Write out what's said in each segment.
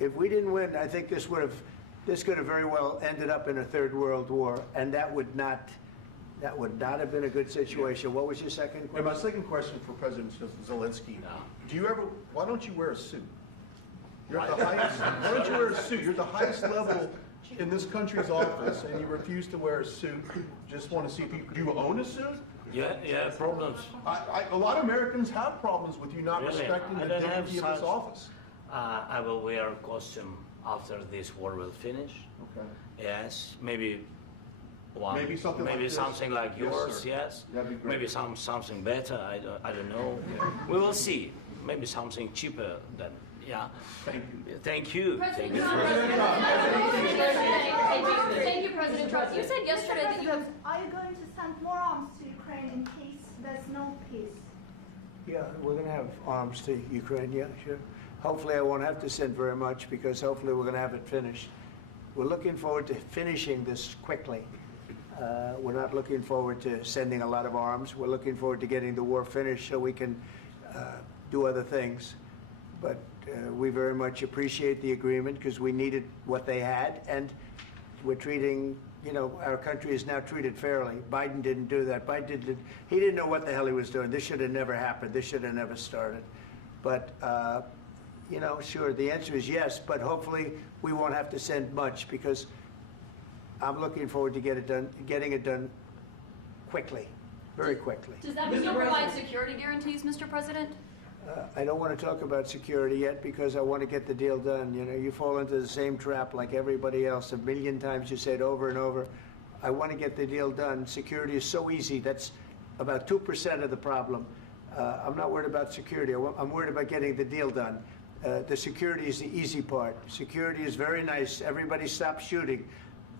if we didn't win, I think this could have very well ended up in a third world war, and that would not have been a good situation. What was your second question? And my second question for President Zelensky: why don't you wear a suit? You're at the highest. Why don't you wear a suit? You're at the highest level in this country's office, and you refuse to wear a suit. Just want to see if do you own a suit? Yeah, problems. A lot of Americans have problems with you not respecting the dignity of this office. I will wear a costume after this war will finish. Okay. Yes, maybe something like yours. Yes. That'd be great. Maybe something better. I don't know. We will see. Maybe something cheaper than. Yeah. Thank you. Thank you. President Thank Trump. Thank you, President Trump. You said yesterday that you have. Are you going to send more arms to Ukraine in case there's no peace? Yeah, we're going to have arms to Ukraine. Yeah, sure. Hopefully, I won't have to send very much because hopefully we're going to have it finished. We're looking forward to finishing this quickly. We're not looking forward to sending a lot of arms. We're looking forward to getting the war finished so we can do other things. But we very much appreciate the agreement because we needed what they had, and we're treating, our country is now treated fairly. Biden didn't do that. He didn't know what the hell he was doing. This should have never happened. This should have never started. But, sure, the answer is yes, but hopefully we won't have to send much because I'm looking forward to getting it done quickly, very quickly. Does that mean you'll provide security guarantees, Mr. President? I don't want to talk about security yet because I want to get the deal done. You fall into the same trap like everybody else. A million times you say it over and over. I want to get the deal done. Security is so easy. That's about 2% of the problem. I'm not worried about security. I'm worried about getting the deal done. The security is the easy part. Security is very nice. Everybody stops shooting.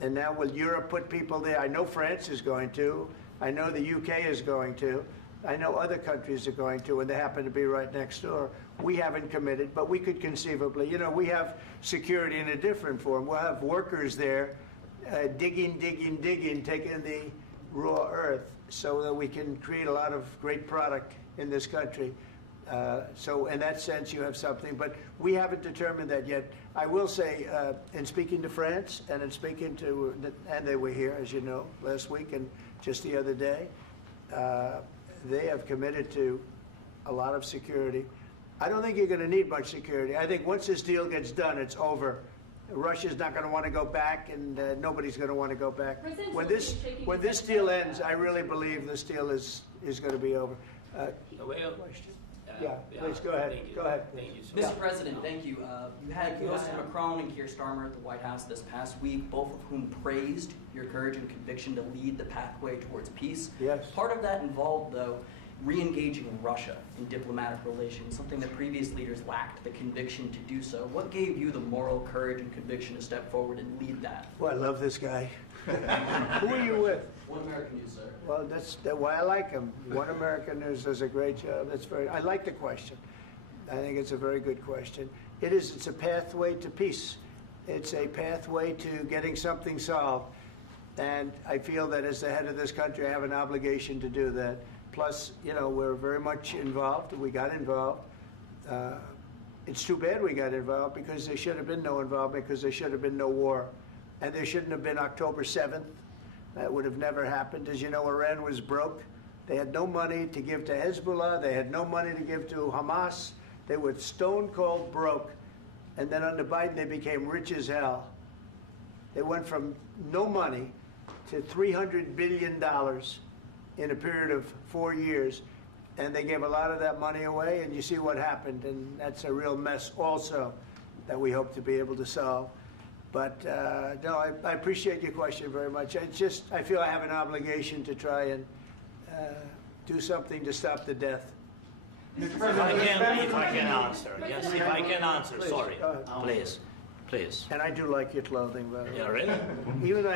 And now will Europe put people there? I know France is going to. I know the UK is going to. I know other countries are going to, and they happen to be right next door. We haven't committed, but we could conceivably. We have security in a different form. We'll have workers there digging, taking the raw earth so that we can create a lot of great product in this country. So in that sense, you have something, but we haven't determined that yet. I will say, in speaking to France and in speaking to, and they were here, as you know, last week and just the other day, they have committed to a lot of security. I don't think you're going to need much security. I think once this deal gets done, it's over. Russia's not going to want to go back, and nobody's going to want to go back. When this deal ends, I really believe this deal is going to be over. Please go ahead. Go ahead. Mr. President, thank you. You had President Macron and Keir Starmer at the White House this past week, both of whom praised your courage and conviction to lead the pathway towards peace. Yes. Part of that involved, though, re-engaging Russia in diplomatic relations, something that previous leaders lacked the conviction to do so. What gave you the moral courage and conviction to step forward and lead that? Well, I love this guy. Who are you with? One American News, sir. Well, that's why I like him. One American News does a great job. I like the question. I think it's a very good question. It's a pathway to peace. It's a pathway to getting something solved. And I feel that as the head of this country, I have an obligation to do that. Plus, we're very much involved. We got involved. It's too bad we got involved because there should have been no involvement because there should have been no war. And there shouldn't have been October 7th. That would have never happened. As you know, Iran was broke. They had no money to give to Hezbollah. They had no money to give to Hamas. They were stone cold broke. And then under Biden, they became rich as hell. They went from no money to $300 billion in a period of 4 years. And they gave a lot of that money away, and you see what happened. And that's a real mess also that we hope to be able to solve. But no, I appreciate your question very much. I feel I have an obligation to try and do something to stop the death. If I can answer. Yes, if I can answer. Please, sorry. Please. And I do like your clothing, by the way. Yeah, really? Even though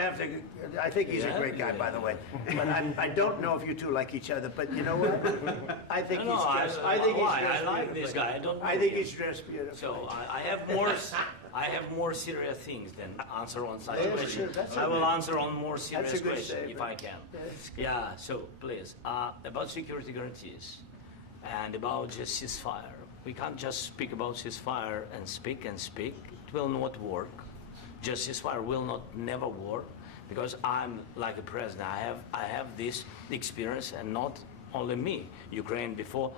I think he's a great guy, by the way. But I don't know if you two like each other. But you know what? I think he's dressed. I like this guy. I think he's dressed beautifully. So I have more serious things than answer on such Yeah, question. sure, that's I will okay. answer on more serious That's a good question if statement. I can. That's good. Yeah. So please about security guarantees and about just ceasefire. We can't just speak about ceasefire and speak and speak. It will not work. Just ceasefire will not never work, because I'm like a president. I have this experience, and not only me. Ukraine before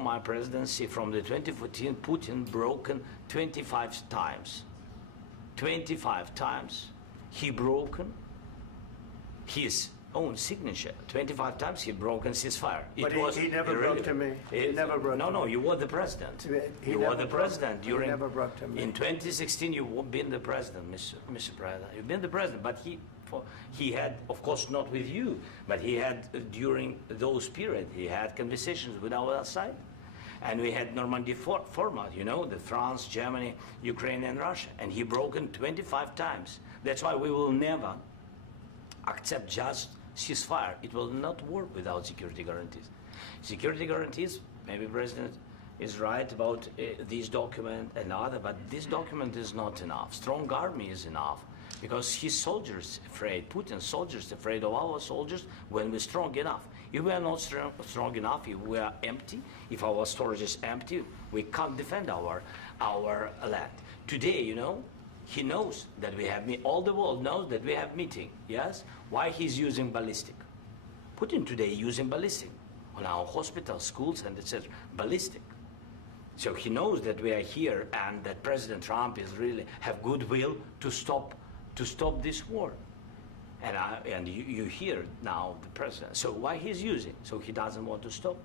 my presidency, from the 2014, Putin broken 25 times. 25 times he broken his own signature. 25 times he broken ceasefire. But he never broke to me. He never broke to me. No, you were the president. He You never were the broke- president he during. never broke to me. In 2016, you've been the president, Mr. President. You've been the president, but he had, of course, not with you, but he had during those period. He had conversations with our side, and we had Normandy format. You know, the France, Germany, Ukraine, and Russia, and he broken 25 times. That's why we will never accept just ceasefire. It will not work without security guarantees. Security guarantees, maybe President is right about this document and other, but this document is not enough. Strong army is enough, because his soldiers afraid, Putin's soldiers afraid of our soldiers when we're strong enough. If we are not strong enough, if we are empty, if our storage is empty, we can't defend our land. Today, you know, he knows that we have, all the world knows that we have meeting, yes? Why he's using ballistic? Putin today using ballistic on our hospitals, schools, and etc. Ballistic. So he knows that we are here, and that President Trump is really have goodwill to stop this war. And you hear now the president. So why he's using? So he doesn't want to stop.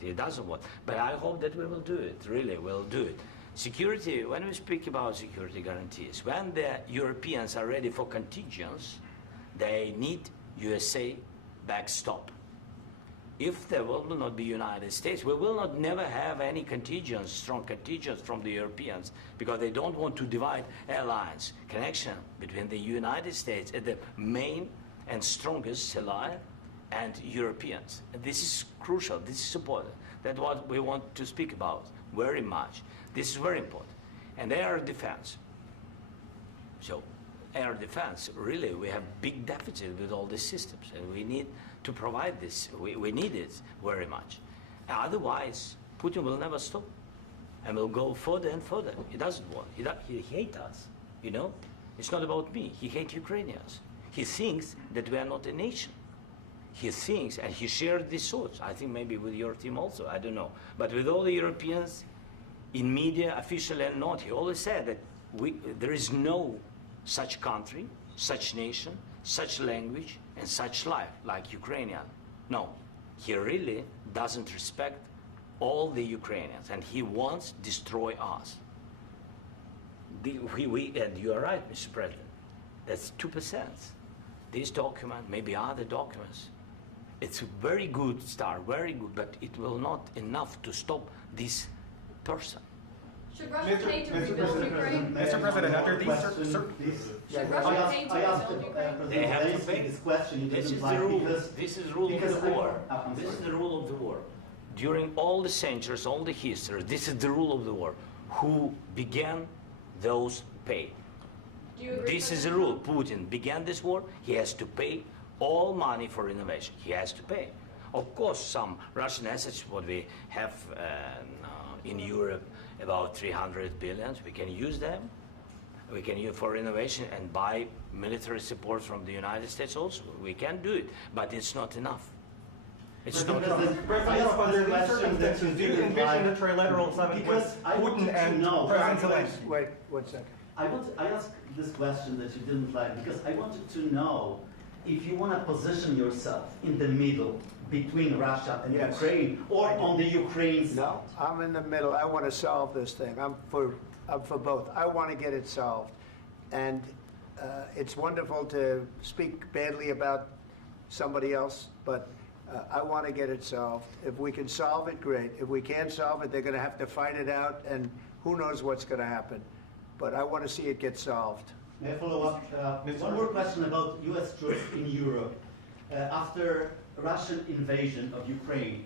He doesn't want. But I hope that we will do it. Really, we'll do it. Security. When we speak about security guarantees, when the Europeans are ready for contingents, they need USA backstop. If there will not be United States, we will not never have any contingents, strong contingents from the Europeans, because they don't want to divide alliance, connection between the United States and the main and strongest ally and Europeans. And this is crucial, this is important. That's what we want to speak about very much. This is very important. And air defense. So air defense, really, we have big deficit with all these systems, and we need to provide this. We need it very much. Otherwise, Putin will never stop, and will go further and further. He doesn't want. He hates us, you know? It's not about me. He hates Ukrainians. He thinks that we are not a nation. He thinks, and he shared these thoughts, I think maybe with your team also, I don't know. But with all the Europeans, in media, official and not, he always said that there is no such country, such nation, such language, and such life like Ukrainian. No, he really doesn't respect all the Ukrainians, and he wants to destroy us. And you are right, Mr. President, that's 2%. This document, maybe other documents, it's a very good start, very good, but it will not enough to stop this person. Should Russia pay to rebuild Ukraine? Mr. President, under these Should Russia pay to I asked rebuild Ukraine? They have to Zelensky pay. this question. You This didn't is the like rule. because This is the rule of because the war. I'm This is sorry. the rule of the war. During all the centuries, all the history, this is the rule of the war. Who began, those pay. Do you agree, This is the President rule. Putin began this war. He has to pay all money for innovation. He has to pay. Of course, some Russian assets, what we have in Europe, about 300 billion, we can use them. We can use for innovation and buy military support from the United States also. We can do it, but it's not enough. It's not enough. I asked under the these question that circumstances, you do you didn't envision a like trilateral summit because with I wanted Putin to and know. President Zelensky? Wait, 1 second. I asked this question that you didn't like because I wanted to know if you want to position yourself in the middle between Russia and Yes. Ukraine, or on the Ukraine's No, I'm in the middle. I want to solve this thing. I'm for both. I want to get it solved. And it's wonderful to speak badly about somebody else, but I want to get it solved. If we can solve it, great. If we can't solve it, they're going to have to fight it out, and who knows what's going to happen. But I want to see it get solved. May I follow up? One more question about U.S. troops in Europe. After Russian invasion of Ukraine,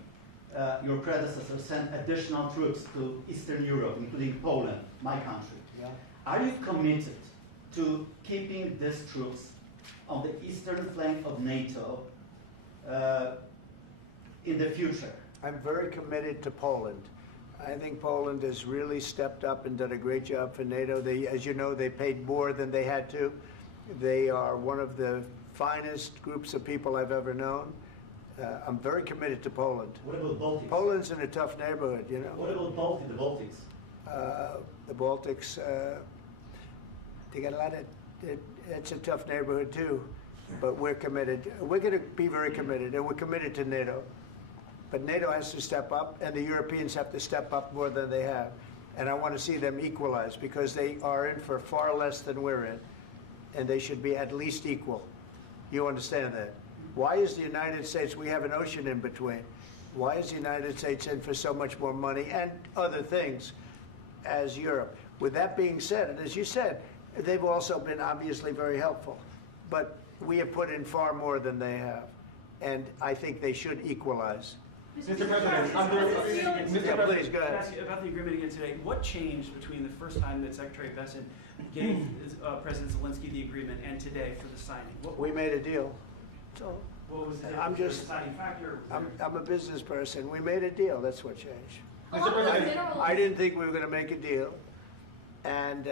your predecessor sent additional troops to Eastern Europe, including Poland, my country. Yeah. Are you committed to keeping these troops on the eastern flank of NATO in the future? I'm very committed to Poland. I think Poland has really stepped up and done a great job for NATO. They, as you know, they paid more than they had to. They are one of the finest groups of people I've ever known. I'm very committed to Poland. What about Baltics? Poland's in a tough neighborhood, you know. What about the Baltics? The Baltics, they got a lot of, it's a tough neighborhood too, but we're committed. We're going to be very committed, and we're committed to NATO. But NATO has to step up, and the Europeans have to step up more than they have. And I want to see them equalize, because they are in for far less than we're in, and they should be at least equal. You understand that? Why is the United States, we have an ocean in between, why is the United States in for so much more money and other things as Europe? With that being said, and as you said, they've also been obviously very helpful, but we have put in far more than they have, and I think they should equalize. Mr. President, Please, go ahead. I'll ask you about the agreement again today. What changed between the first time that Secretary Bessent gave President Zelensky the agreement and today for the signing? We made a deal. So What was the I'm just, deciding factor? I'm a business person. We made a deal. That's what changed. Along with the minerals. I didn't think we were going to make a deal, and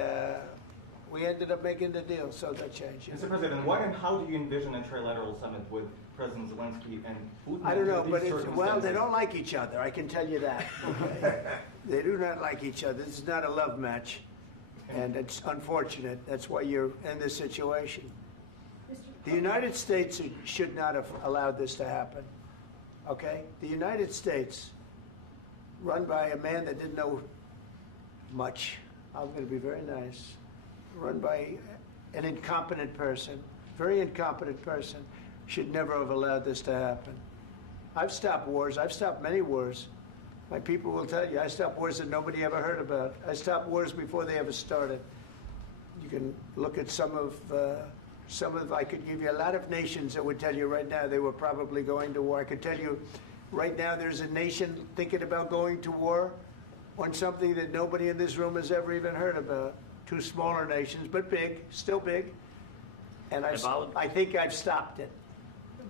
we ended up making the deal, so that changed. Mr. President, what and how do you envision a trilateral summit with President Zelensky and Putin? I don't know, under but these well, they circumstances? don't like each other. I can tell you that. Okay? They do not like each other. This is not a love match, and it's unfortunate. That's why you're in this situation. The United States should not have allowed this to happen. Okay? The United States, run by a man that didn't know much. I'm going to be very nice. Run by an incompetent person, very incompetent person, should never have allowed this to happen. I've stopped wars. I've stopped many wars. My people will tell you, I stopped wars that nobody ever heard about. I stopped wars before they ever started. You can look at some of, I could give you a lot of nations that would tell you right now they were probably going to war. I could tell you right now there's a nation thinking about going to war on something that nobody in this room has ever even heard about. Two smaller nations, but big, still big. And I think I've stopped it.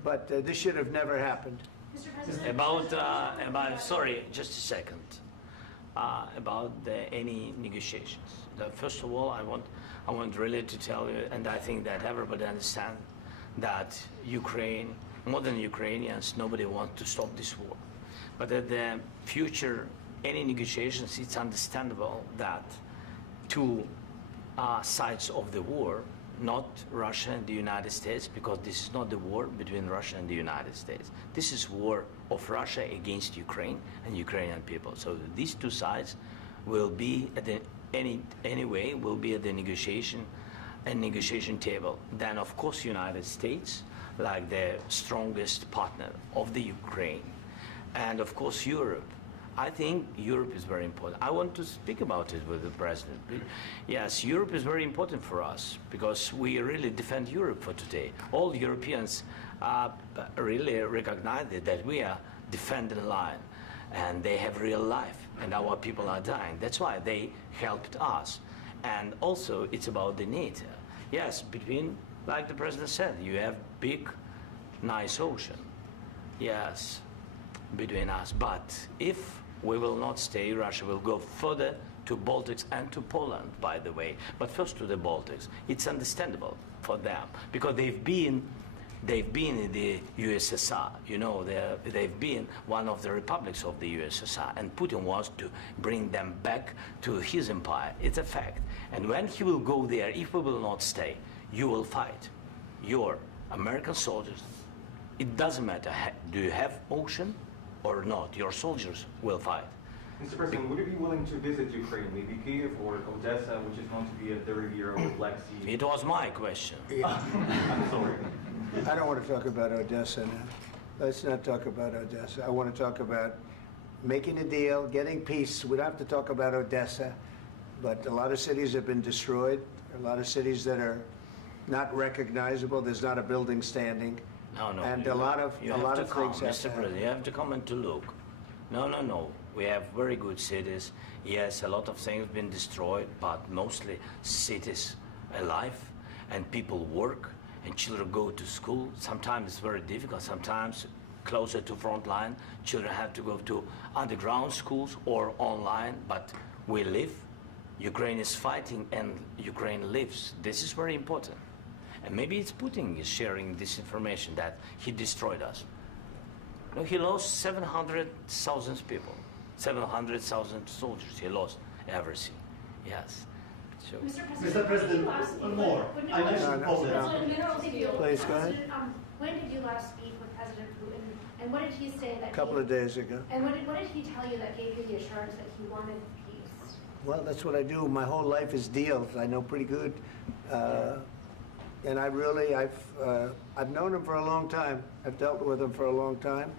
But this should have never happened. Mr. President, About sorry, just a second. About any negotiations. First of all, I want really to tell you, and I think that everybody understands that Ukraine, more than Ukrainians, nobody wants to stop this war. But at the future, any negotiations, it's understandable that two sides of the war, not Russia and the United States, because this is not the war between Russia and the United States. This is war of Russia against Ukraine and Ukrainian people. So these two sides will be at the anyway will be at the negotiation table. Then of course United States, like the strongest partner of the Ukraine, and of course Europe. I think Europe is very important. I want to speak about it with the president. Yes, Europe is very important for us because we really defend Europe for today. All Europeans really recognize that we are defending the line, and they have real life, and our people are dying. That's why they helped us. And also, it's about the NATO. Yes, between, like the president said, you have big, nice ocean. Yes, between us. But if we will not stay, Russia will go further to Baltics and to Poland, by the way. But first to the Baltics. It's understandable for them because they've been in the USSR. You know, they've been one of the republics of the USSR, and Putin wants to bring them back to his empire. It's a fact. And when he will go there, if we will not stay, you will fight. Your American soldiers, it doesn't matter, do you have ocean or not, your soldiers will fight. Mr. President, would you be willing to visit Ukraine, maybe Keir or Odessa, which is known to be a 30-year-old Black Sea? It was my question. I'm sorry. I don't want to talk about Odessa now. Let's not talk about Odessa. I want to talk about making a deal, getting peace. We don't have to talk about Odessa, but a lot of cities have been destroyed. A lot of cities that are not recognizable. There's not a building standing. No, And a lot of things Mr. President, you have to come and to look. No. We have very good cities. Yes, a lot of things have been destroyed, but mostly cities alive, and people work, and children go to school. Sometimes it's very difficult. Sometimes closer to front line. Children have to go to underground schools or online, but we live. Ukraine is fighting and Ukraine lives. This is very important. And maybe it's Putin is sharing this information that he destroyed us. No, he lost 700,000 people, 700,000 soldiers. He lost everything. Yes. So, Mr. President, one more. I mentioned Poland. Please, go ahead. When did you last speak with President Putin, and what did he say that? A couple of days ago. And what did he tell you that gave you the assurance that he wanted peace? Well, that's what I do. My whole life is deals. I know pretty good. And I've known him for a long time. I've dealt with him for a long time.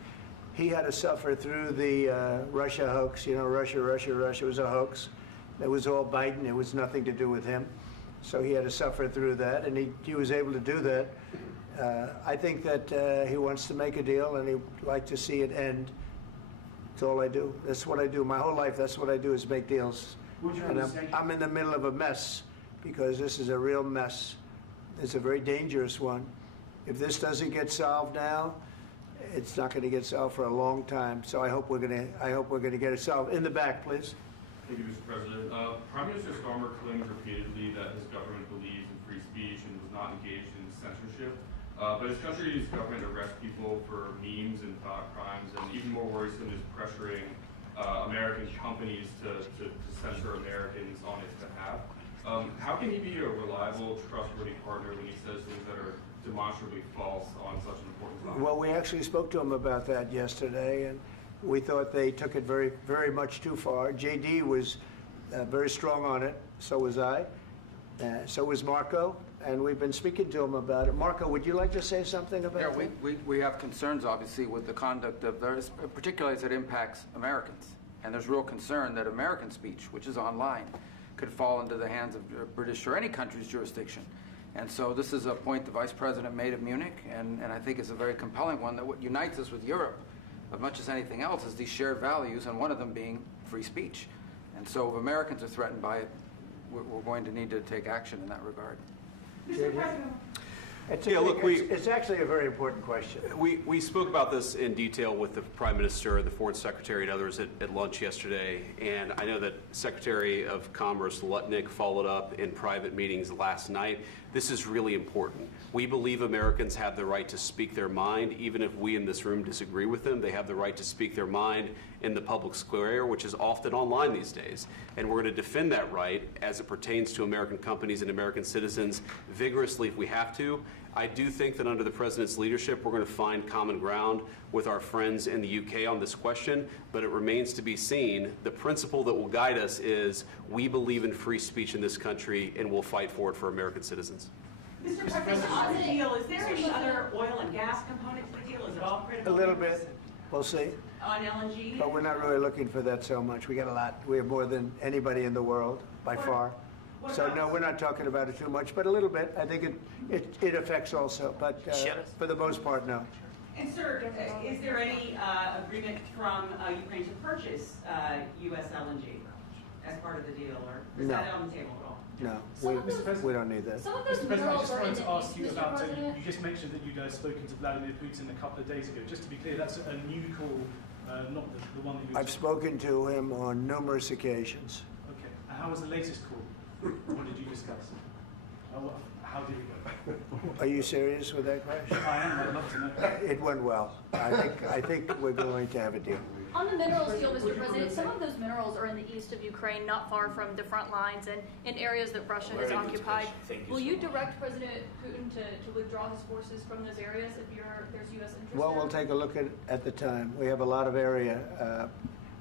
He had to suffer through the Russia hoax. You know, Russia was a hoax. It was all Biden. It was nothing to do with him. So he had to suffer through that, and he was able to do that. I think that he wants to make a deal, and he'd like to see it end. That's all I do. That's what I do. My whole life, that's what I do, is make deals. And I'm in the middle of a mess, because this is a real mess. It's a very dangerous one. If this doesn't get solved now, it's not going to get solved for a long time. So I hope we're going to get it solved. In the back, please. Thank you, Mr. President. Prime Minister Starmer claimed repeatedly that his government believes in free speech and was not engaged in censorship. But his country's government arrests people for memes and thought crimes, and even more worrisome is pressuring American companies to censor Americans on its behalf. How can he be a reliable, trustworthy partner when he says things that are demonstrably false on such an important topic? Well, we actually spoke to him about that yesterday, and we thought they took it very, very much too far. JD was very strong on it. So was I. So was Marco. And we've been speaking to him about it. Marco, would you like to say something about that? Yeah, we have concerns, obviously, with the conduct of theirs, particularly as it impacts Americans. And there's real concern that American speech, which is online, could fall into the hands of British or any country's jurisdiction. And so this is a point the Vice President made at Munich, and I think it's a very compelling one, that what unites us with Europe, as much as anything else, is these shared values, and one of them being free speech. And so if Americans are threatened by it, we're going to need to take action in that regard. Mr. President. It's actually a very important question. We spoke about this in detail with the Prime Minister, the Foreign Secretary, and others at lunch yesterday. And I know that Secretary of Commerce Lutnick followed up in private meetings last night. This is really important. We believe Americans have the right to speak their mind, even if we in this room disagree with them. They have the right to speak their mind in the public square, which is often online these days. And we're going to defend that right as it pertains to American companies and American citizens vigorously if we have to. I do think that under the President's leadership, we're going to find common ground with our friends in the UK on this question, but it remains to be seen. The principle that will guide us is we believe in free speech in this country, and we'll fight for it for American citizens. Mr. President, on the deal, is there any other oil and gas component to the deal? Is it all critical? A little bit. We'll see. On LNG? But we're not really looking for that so much. We got a lot. We have more than anybody in the world, by far. So no, we're not talking about it too much, but a little bit. I think it affects also, but for the most part, no. And sir, is there any agreement from Ukraine to purchase U.S. LNG as part of the deal, or is that on the table at all? No, we don't need that. Some of those Mr. President, I minerals just are in wanted the to ask east, you Mr. about, President. you just mentioned that you'd spoken to Vladimir Putin a couple of days ago. Just to be clear, that's a new call, not the one that you... I've spoken to him on numerous occasions. Okay. And how was the latest call? What did you discuss? How did it go? Are you serious with that question? I am. I'd love to know. It went well. I think we're going to have a deal. On the minerals deal, Mr. President, some of those minerals are in the east of Ukraine, not far from the front lines and in areas that Russia has occupied. Will you direct President Putin to withdraw his forces from those areas if there's U.S. interest Well, there? we'll take a look at the time. We have a lot of area.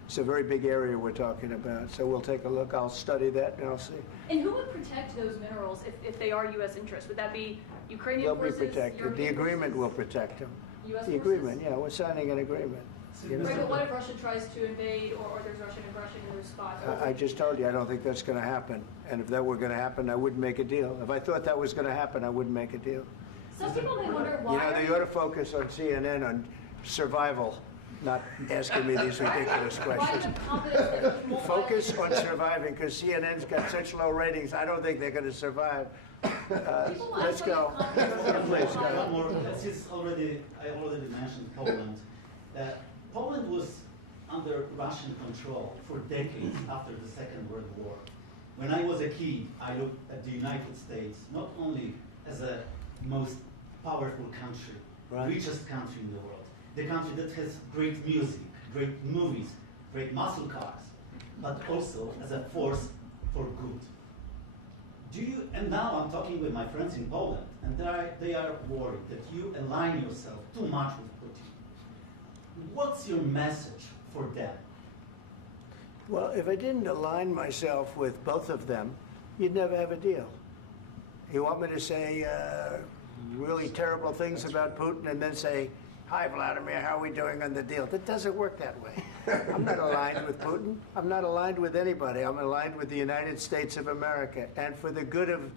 It's a very big area we're talking about, so we'll take a look. I'll study that and I'll see. And who would protect those minerals if they are U.S. interests? Would that be Ukrainian They'll forces? be protected. European The agreement forces? will protect them. U.S. The forces? agreement, yeah, we're signing an agreement. You know? Right, but what if Russia tries to invade or there's Russian aggression in those spots? I just told you, I don't think that's going to happen. And if that were going to happen, I wouldn't make a deal. If I thought that was going to happen, I wouldn't make a deal. Some people may wonder why. You know, they ought to focus on CNN on survival, not asking me these ridiculous questions. Focus on surviving, because CNN's got such low ratings. I don't think they're going to survive. Let's go. Please, go. One more. I already mentioned Poland. Poland was under Russian control for decades after the Second World War. When I was a kid, I looked at the United States not only as a most powerful country, richest country in the world, the country that has great music, great movies, great muscle cars, but also as a force for good. And now I'm talking with my friends in Poland, and they are worried that you align yourself too much with Putin. What's your message for them? Well, if I didn't align myself with both of them, you'd never have a deal. You want me to say really terrible things about Putin and then say, "Hi, Vladimir, how are we doing on the deal?" That doesn't work that way. I'm not aligned with Putin. I'm not aligned with anybody. I'm aligned with the United States of America and for the good of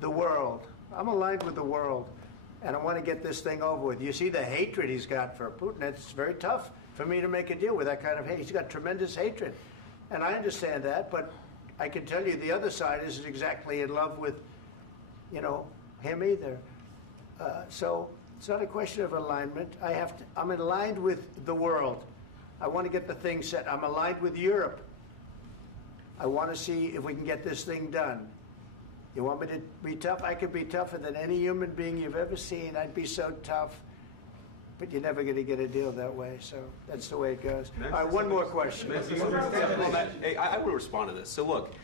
the world. I'm aligned with the world, and I want to get this thing over with. You see the hatred he's got for Putin. It's very tough for me to make a deal with that kind of hate. He's got tremendous hatred, and I understand that, but I can tell you the other side isn't exactly in love with, him either. So it's not a question of alignment. I'm aligned with the world. I want to get the thing set. I'm aligned with Europe. I want to see if we can get this thing done. You want me to be tough? I could be tougher than any human being you've ever seen. I'd be so tough. But you're never going to get a deal that way. So that's the way it goes. All right, one more question. I will respond to this. So look,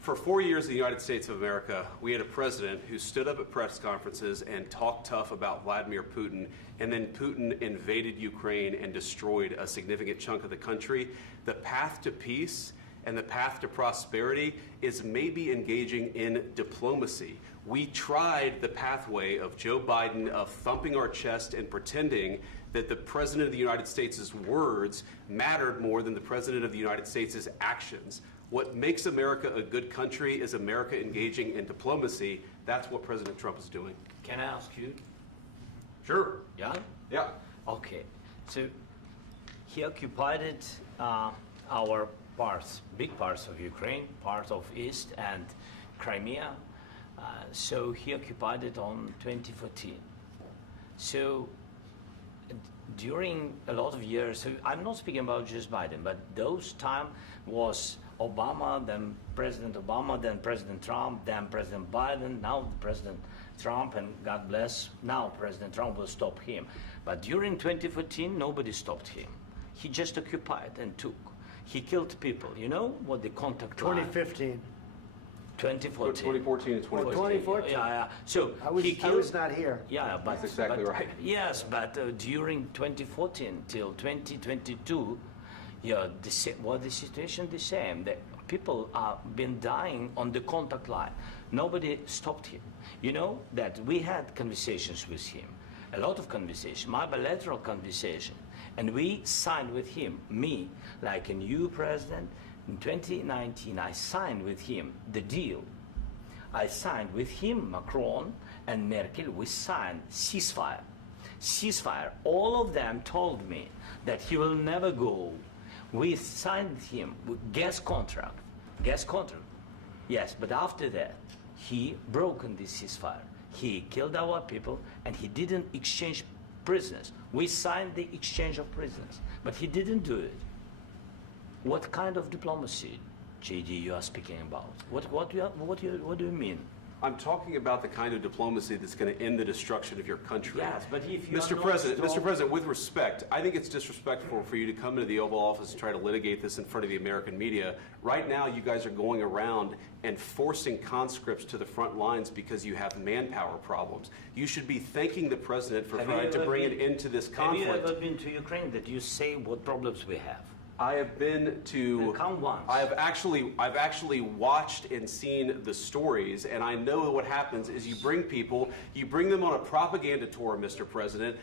for 4 years in the United States of America, we had a president who stood up at press conferences and talked tough about Vladimir Putin, and then Putin invaded Ukraine and destroyed a significant chunk of the country. The path to peace and the path to prosperity is maybe engaging in diplomacy. We tried the pathway of Joe Biden, of thumping our chest and pretending that the President of the United States' words mattered more than the President of the United States' actions. What makes America a good country is America engaging in diplomacy. That's what President Trump is doing. Can I ask you? Sure. Yeah? Yeah. Okay. So he occupied our parts, big parts of Ukraine, part of East and Crimea. So he occupied it on 2014. So during a lot of years, so I'm not speaking about just Biden, but those time was Obama, then President Obama, then President Trump, then President Biden, now President Trump, and God bless, now President Trump will stop him. But during 2014, nobody stopped him. He just occupied and took. He killed people. You know what the contact line? 2015. 2014. 2014 and 2014. 2014. Yeah. So I was not here. Yeah, but that's exactly right. Yes, but during 2014 till 2022, the situation the same. The people have been dying on the contact line. Nobody stopped him. You know that we had conversations with him, a lot of conversation, my bilateral conversation, and we signed with him, me, like a new president. In 2019, I signed with him the deal. I signed with him, Macron and Merkel, we signed ceasefire. Ceasefire. All of them told me that he will never go. We signed with him with gas contract. Gas contract. Yes, but after that, he broken this ceasefire. He killed our people and he didn't exchange prisoners. We signed the exchange of prisoners, but he didn't do it. What kind of diplomacy, JD, you are speaking about? What do you mean? I'm talking about the kind of diplomacy that's going to end the destruction of your country. Yes, but if you Mr. President, with respect, I think it's disrespectful for you to come into the Oval Office and try to litigate this in front of the American media. Right now, you guys are going around and forcing conscripts to the front lines because you have manpower problems. You should be thanking the President for trying to bring an end to this conflict. Have you ever been to Ukraine that you say what problems we have? I have been to. Count once. I've actually watched and seen the stories, and I know what happens is you bring them on a propaganda tour, Mr. President.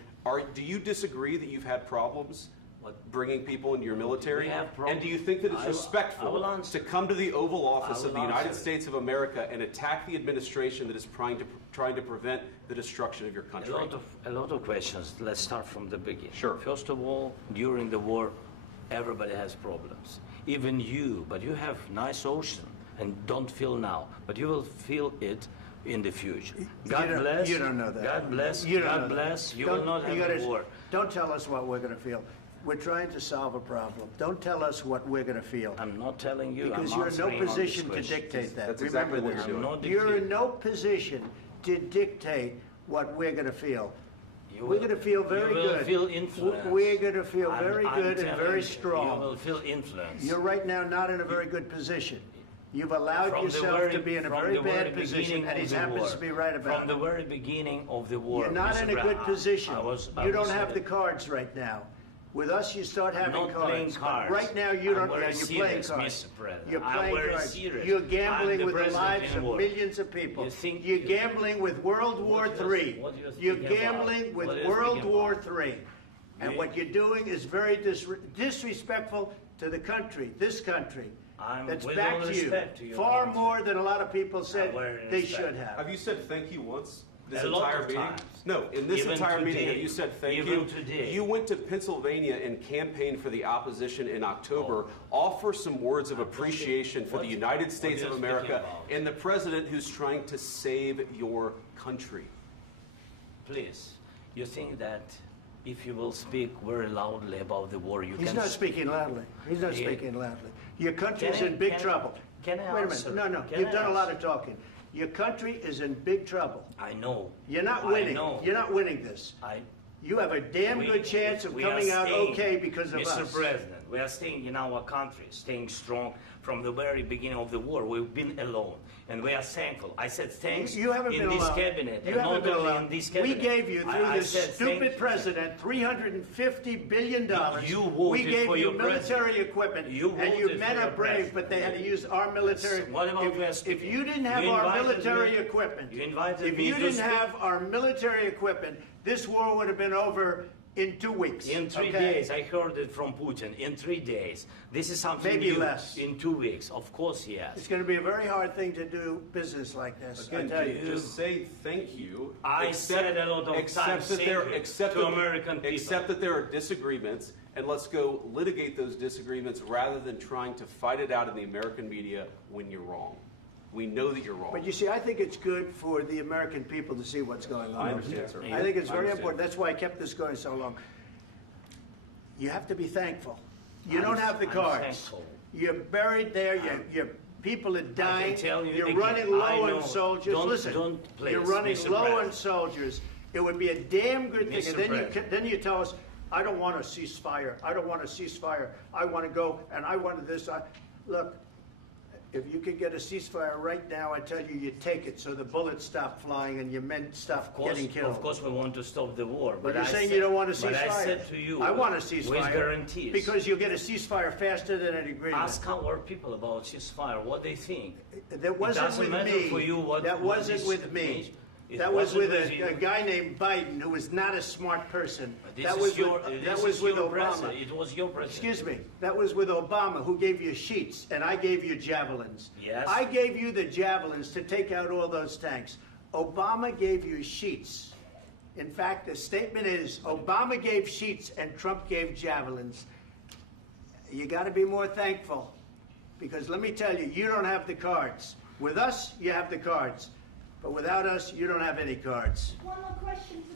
Do you disagree that you've had problems bringing people into your military? And do you think that it's respectful to come to the Oval Office of the United States of America and attack the administration that is trying to prevent the destruction of your country? A lot of questions. Let's start from the beginning. Sure. First of all, during the war, everybody has problems, even you, but you have nice ocean and don't feel now, but you will feel it in the future. God bless. You don't know that. God bless. You God bless. You will not have a war. Don't tell us what we're going to feel. We're trying to solve a problem. Don't tell us what we're going to feel. I'm not telling you. Because I'm you're in no answering on position this to question. dictate that. That's Remember exactly what this. you're doing. I'm not You're dictating. in no position to dictate what we're going to feel. You We're will- going to feel very you will good. feel influenced. We're going to feel very I'm good and telling very you, strong. You will feel influenced. You're right now not in a very good position. You've allowed From the yourself very- to be in a from very the very bad position, beginning and of he the happens war. to be right about From the it. very beginning of the war. You're not Mr. in a good Brown, position. I You was don't have in the cards right now. With us, you start having not cards. playing But cards. right now, you I'm don't. very Yeah, you're playing serious, cards. Mr. President. You're I'm playing very cards. serious. You're I'm gambling the with the president lives in of war. millions of people. You think You're you- gambling with World War What do you- III. what do you You're speaking about? gambling with What are you World speaking War about? III. And You- what you're doing is very disrespectful to the country, this country. I'm That's with back all to you. respect to your Far country. more than a lot of people said very they respect. should have. Have you said thank you once this A lot entire of meeting? times. No, in this Even entire meeting, today. have you said thank Even you? today. You went to Pennsylvania and campaigned for the opposition in October. Offer some words of appreciation for the United States are of you America speaking about? and the president who's trying to save your country. Please, you think that if you will speak very loudly about the war, you He's can... not speaking loudly. He's not Yeah. speaking loudly. Your country's Can I- in big can I- trouble. can I Wait a answer? minute. No. Can You've I done a lot answer? of talking. Your country is in big trouble. I know. You're not I winning. know. You're not winning this. You have a damn good chance of we coming are out staying, okay because of Mr. us. President, we are staying in our country, staying strong from the very beginning of the war. We've been alone, and we are thankful. I said thanks You haven't in been this alone. cabinet, You and haven't not been only alone. in this We cabinet. gave you, through I this said thank stupid you. president, $350 billion. You voted we gave for you your military president. equipment, You and your voted men for are your brave, president. but they had to use our military. What about West If you didn't You have our invited military me- equipment, you invited if me you to didn't speak. have our military equipment, this war would have been over in 2 weeks. In 3 okay? days, I heard it from Putin. In 3 days, this is something Maybe new. less. In 2 weeks, of course, yes. It's going to be a very hard thing to do business like this. I Again, tell you. just say thank you. I said a lot of accept times that thank there, you accept to that- American people. Accept that there are disagreements, and let's go litigate those disagreements rather than trying to fight it out in the American media when you're wrong. We know that you're wrong. But you see, I think it's good for the American people to see what's going on. I understand, sir. I think it's I very understand. important. That's why I kept this going so long. You have to be thankful. You I'm- don't have the I'm cards. thankful. You're buried there. Your people are dying. tell you You're again, running I low know. on soldiers. Don't- Listen, don't please, you're running Mr. low President. on soldiers. It would be a damn good thing. Mr. And then President. then you tell us, I don't want a ceasefire. I don't want a ceasefire. I want to go and I want this. Look, if you could get a ceasefire right now, I tell you, you take it so the bullets stop flying and your men stop getting killed. Of course, we want to stop the war. But you're I saying said- you don't want a But ceasefire. I said to you, I want a ceasefire. with guarantees. Because you'll get a ceasefire faster than an agreement. Ask our people about ceasefire, what they think. That wasn't it doesn't with matter me. for you what That what wasn't this with me. means. It That was wasn't with you. a guy named Biden who was not a smart person. This That is was your, with, this that was is with your Obama. president. It was your president. Excuse me. That was with Obama, who gave you sheets, and I gave you javelins. Yes. I gave you the javelins to take out all those tanks. Obama gave you sheets. In fact, the statement is Obama gave sheets and Trump gave javelins. You got to be more thankful, because let me tell you, you don't have the cards. With us, you have the cards. But without us, you don't have any cards. One more question to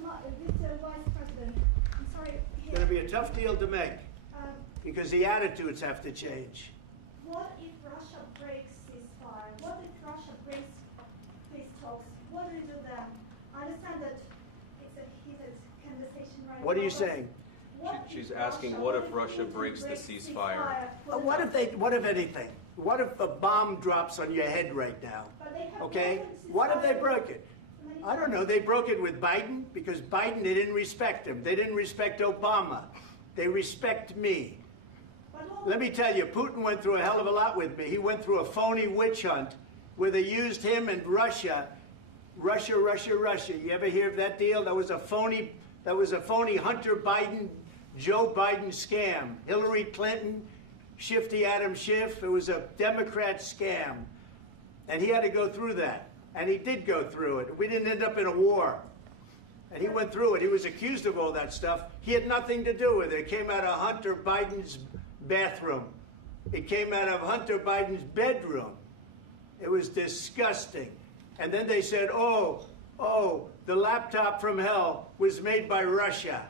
Mr. Vice President. I'm sorry. It's going to be a tough deal to make, Um, because the attitudes have to change. what if Russia breaks ceasefire? What if Russia breaks peace talks? What do you do then? I understand that it's a heated conversation right now. What are you but saying? what She's if asking, what if Russia Putin breaks the breaks ceasefire? What if anything? What if a bomb drops on your head right now? But they have Okay? broken What if they ceasefire broke it? many I don't times. know. They broke it with Biden because Biden, they didn't respect him. They didn't respect Obama. They respect me. But what- Let me tell you, Putin went through a hell of a lot with me. He went through a phony witch hunt where they used him and Russia. Russia. You ever hear of that deal? That was a phony Hunter Biden, Joe Biden scam. Hillary Clinton, Shifty Adam Schiff. It was a Democrat scam. And he had to go through that. And he did go through it. We didn't end up in a war. And he went through it. He was accused of all that stuff. He had nothing to do with it. It came out of Hunter Biden's bathroom. It came out of Hunter Biden's bedroom. It was disgusting. And then they said, oh, the laptop from hell was made by Russia.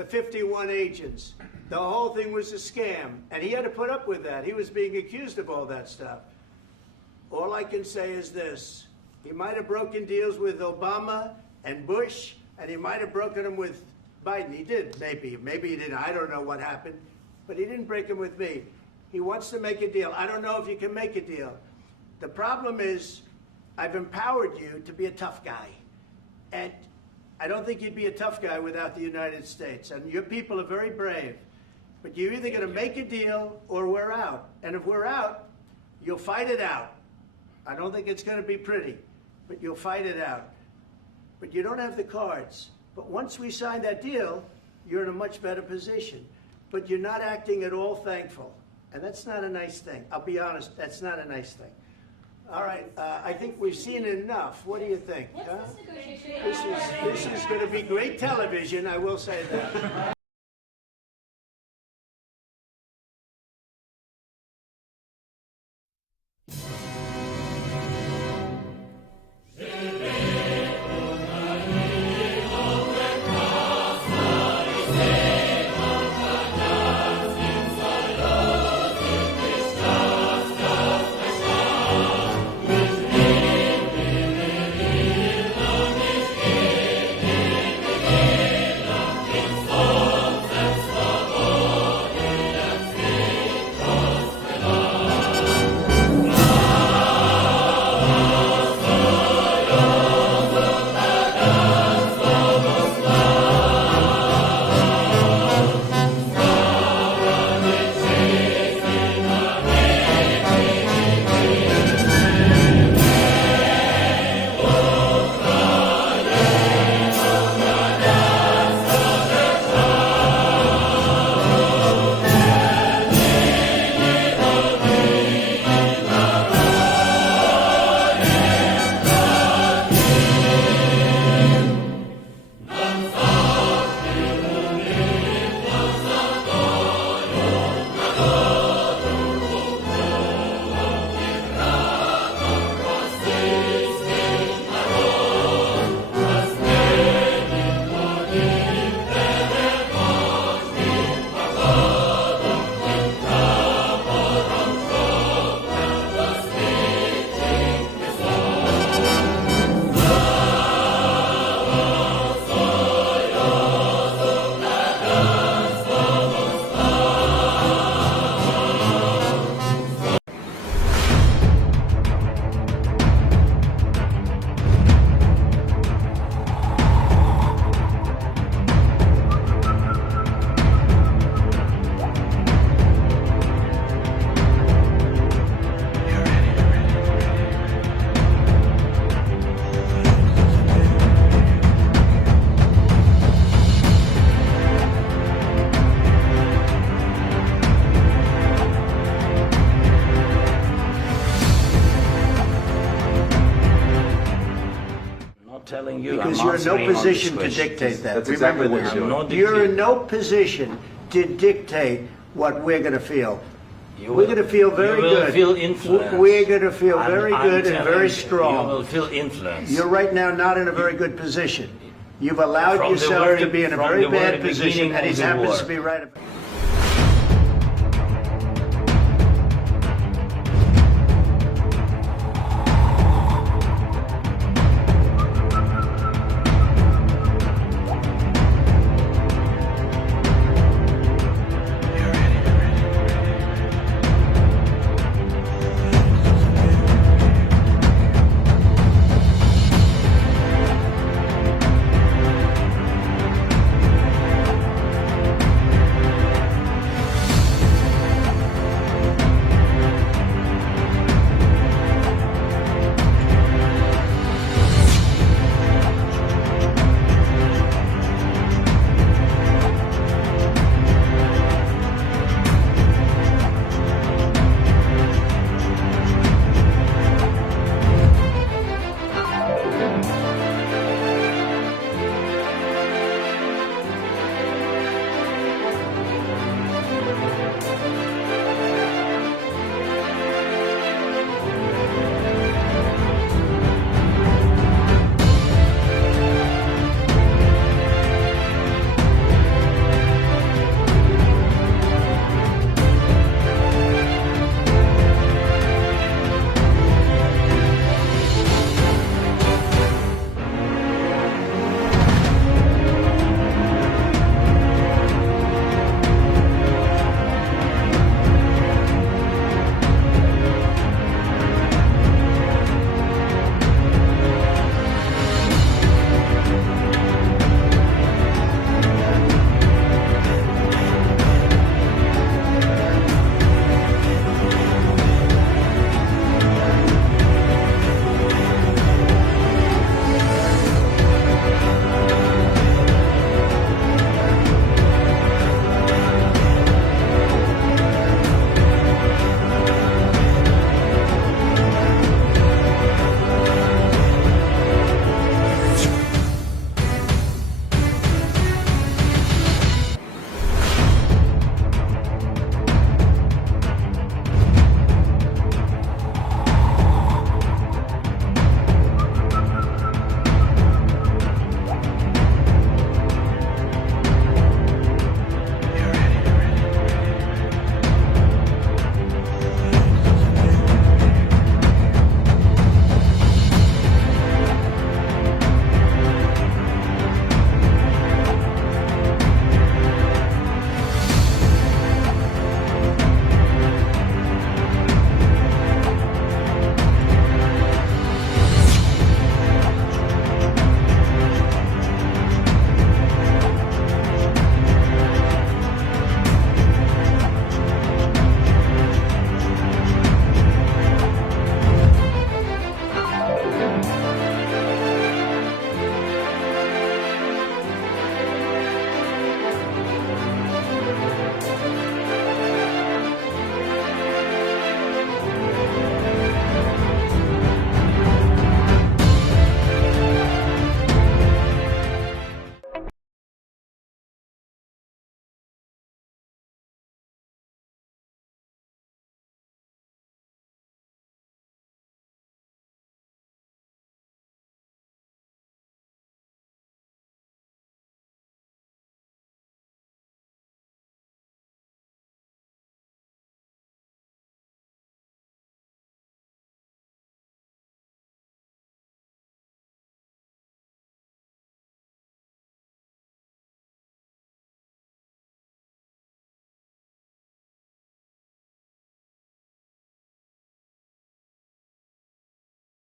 the 51 agents. The whole thing was a scam, and he had to put up with that. He was being accused of all that stuff. All I can say is this. He might have broken deals with Obama and Bush, and he might have broken them with Biden. He did, maybe. Maybe he didn't. I don't know what happened. But he didn't break them with me. He wants to make a deal. I don't know if you can make a deal. The problem is I've empowered you to be a tough guy. And I don't think you'd be a tough guy without the United States. And your people are very brave. But you're either going to make a deal or we're out. And if we're out, you'll fight it out. I don't think it's going to be pretty, but you'll fight it out. But you don't have the cards. But once we sign that deal, you're in a much better position. But you're not acting at all thankful. And that's not a nice thing. I'll be honest, that's not a nice thing. All right, I think we've seen enough. What do you think? This is going to be great television, I will say that. Telling you, because you're in no position to dictate that. That's Remember exactly what this. you're doing. You're in no position to dictate what we're going to feel. You We're going to feel very good. You will feel influence. We're going to feel very I'm good and telling very you, strong. You will feel influence. You're right now not in a very good position. You've allowed From the yourself very- to be in a from very the very bad position, beginning and of he the happens war. to be right.